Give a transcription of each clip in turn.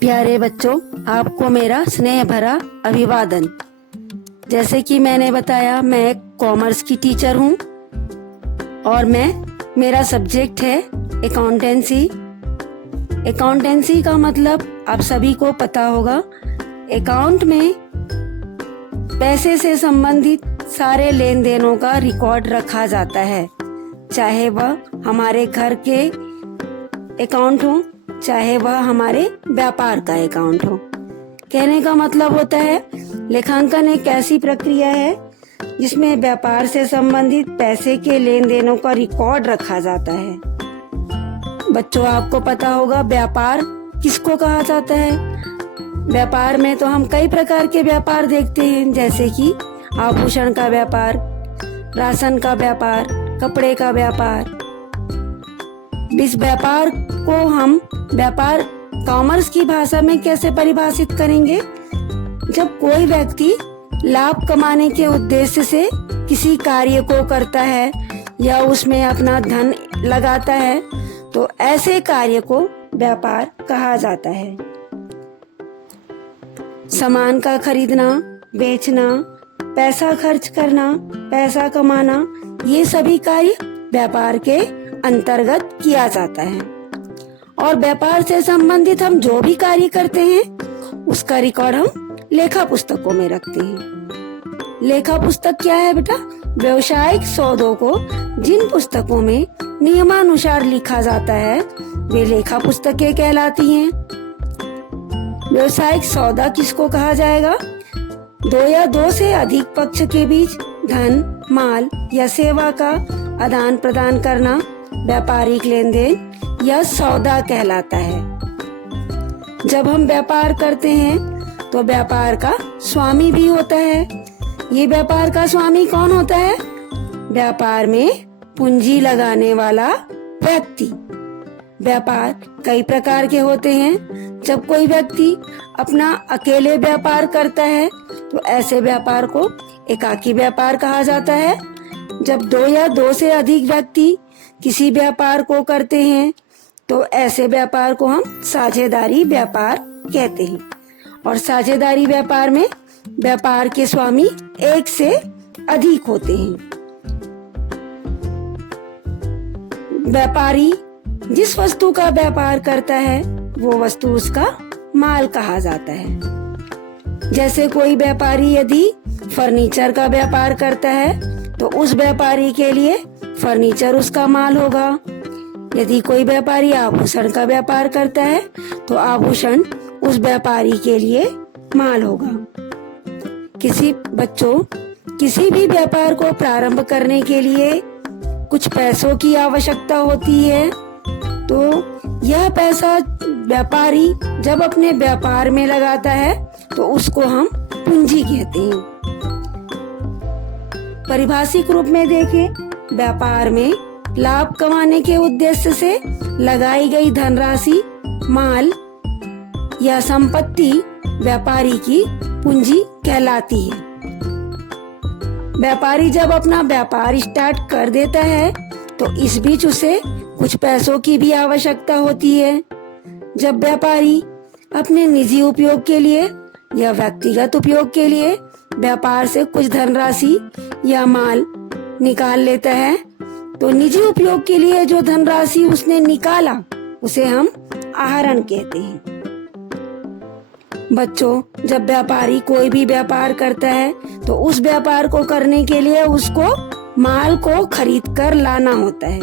प्यारे बच्चों, आपको मेरा स्नेह भरा अभिवादन। जैसे कि मैंने बताया, मैं एक कॉमर्स की टीचर हूँ और मेरा सब्जेक्ट है अकाउंटेंसी। अकाउंटेंसी का मतलब आप सभी को पता होगा। अकाउंट में पैसे से संबंधित सारे लेन देनों का रिकॉर्ड रखा जाता है, चाहे वह हमारे घर के अकाउंट हो, चाहे वह हमारे व्यापार का अकाउंट हो। कहने का मतलब होता है, लेखांकन एक ऐसी प्रक्रिया है जिसमें व्यापार से संबंधित पैसे के लेन देनों का रिकॉर्ड रखा जाता है। बच्चों, आपको पता होगा व्यापार किसको कहा जाता है। व्यापार में तो हम कई प्रकार के व्यापार देखते हैं, जैसे कि आभूषण का व्यापार, राशन का व्यापार, कपड़े का व्यापार। इस व्यापार को हम व्यापार कॉमर्स की भाषा में कैसे परिभाषित करेंगे? जब कोई व्यक्ति लाभ कमाने के उद्देश्य से किसी कार्य को करता है या उसमें अपना धन लगाता है, तो ऐसे कार्य को व्यापार कहा जाता है। सामान का खरीदना, बेचना, पैसा खर्च करना, पैसा कमाना, ये सभी कार्य व्यापार के अंतर्गत किया जाता है। और व्यापार से संबंधित हम जो भी कार्य करते हैं उसका रिकॉर्ड हम लेखा पुस्तकों में रखते हैं। लेखा पुस्तक क्या है बेटा? व्यवसायिक सौदों को जिन पुस्तकों में नियमानुसार लिखा जाता है वे लेखा पुस्तकें कहलाती हैं। व्यवसायिक सौदा किसको कहा जाएगा? दो या दो से अधिक पक्ष के बीच धन, माल या सेवा का आदान प्रदान करना व्यापारिक लेन देन या सौदा कहलाता है। जब हम व्यापार करते हैं तो व्यापार का स्वामी भी होता है। ये व्यापार का स्वामी कौन होता है? व्यापार में पूंजी लगाने वाला व्यक्ति। व्यापार कई प्रकार के होते हैं। जब कोई व्यक्ति अपना अकेले व्यापार करता है तो ऐसे व्यापार को एकाकी व्यापार कहा जाता है। जब दो या दो से अधिक व्यक्ति किसी व्यापार को करते हैं तो ऐसे व्यापार को हम साझेदारी व्यापार कहते हैं। और साझेदारी व्यापार में व्यापार के स्वामी एक से अधिक होते हैं। व्यापारी जिस वस्तु का व्यापार करता है वो वस्तु उसका माल कहा जाता है। जैसे कोई व्यापारी यदि फर्नीचर का व्यापार करता है तो उस व्यापारी के लिए फर्नीचर उसका माल होगा। यदि कोई व्यापारी आभूषण का व्यापार करता है तो आभूषण उस व्यापारी के लिए माल होगा। किसी भी व्यापार को प्रारंभ करने के लिए कुछ पैसों की आवश्यकता होती है, तो यह पैसा व्यापारी जब अपने व्यापार में लगाता है तो उसको हम पूंजी कहते हैं। पारिभाषिक रूप में देखें, व्यापार में लाभ कमाने के उद्देश्य से लगाई गई धनराशि, माल या संपत्ति व्यापारी की पूंजी कहलाती है। व्यापारी जब अपना व्यापार स्टार्ट कर देता है तो इस बीच उसे कुछ पैसों की भी आवश्यकता होती है। जब व्यापारी अपने निजी उपयोग के लिए या व्यक्तिगत उपयोग के लिए व्यापार से कुछ धनराशि या माल निकाल लेता है तो निजी उपयोग के लिए जो धनराशि उसने निकाला उसे हम आहरण कहते हैं। बच्चों, जब व्यापारी कोई भी व्यापार करता है तो उस व्यापार को करने के लिए उसको माल को खरीद कर लाना होता है।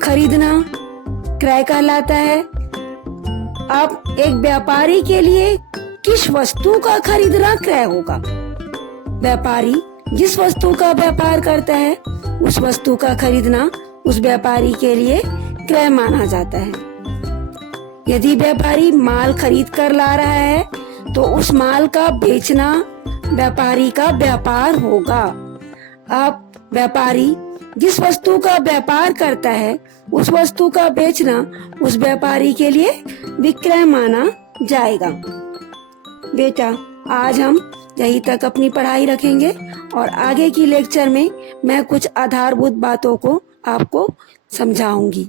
खरीदना क्रय कहलाता है। अब एक व्यापारी के लिए किस वस्तु का खरीदना क्रय होगा? व्यापारी जिस वस्तु का व्यापार करता है उस वस्तु का खरीदना उस व्यापारी के लिए क्रय माना जाता है। यदि व्यापारी माल खरीद कर ला रहा है तो उस माल का बेचना व्यापारी का व्यापार होगा। अब व्यापारी जिस वस्तु का व्यापार करता है उस वस्तु का बेचना उस व्यापारी के लिए विक्रय माना जाएगा। बेटा, आज हम यहीं तक अपनी पढ़ाई रखेंगे और आगे की लेक्चर में मैं कुछ आधारभूत बातों को आपको समझाऊंगी।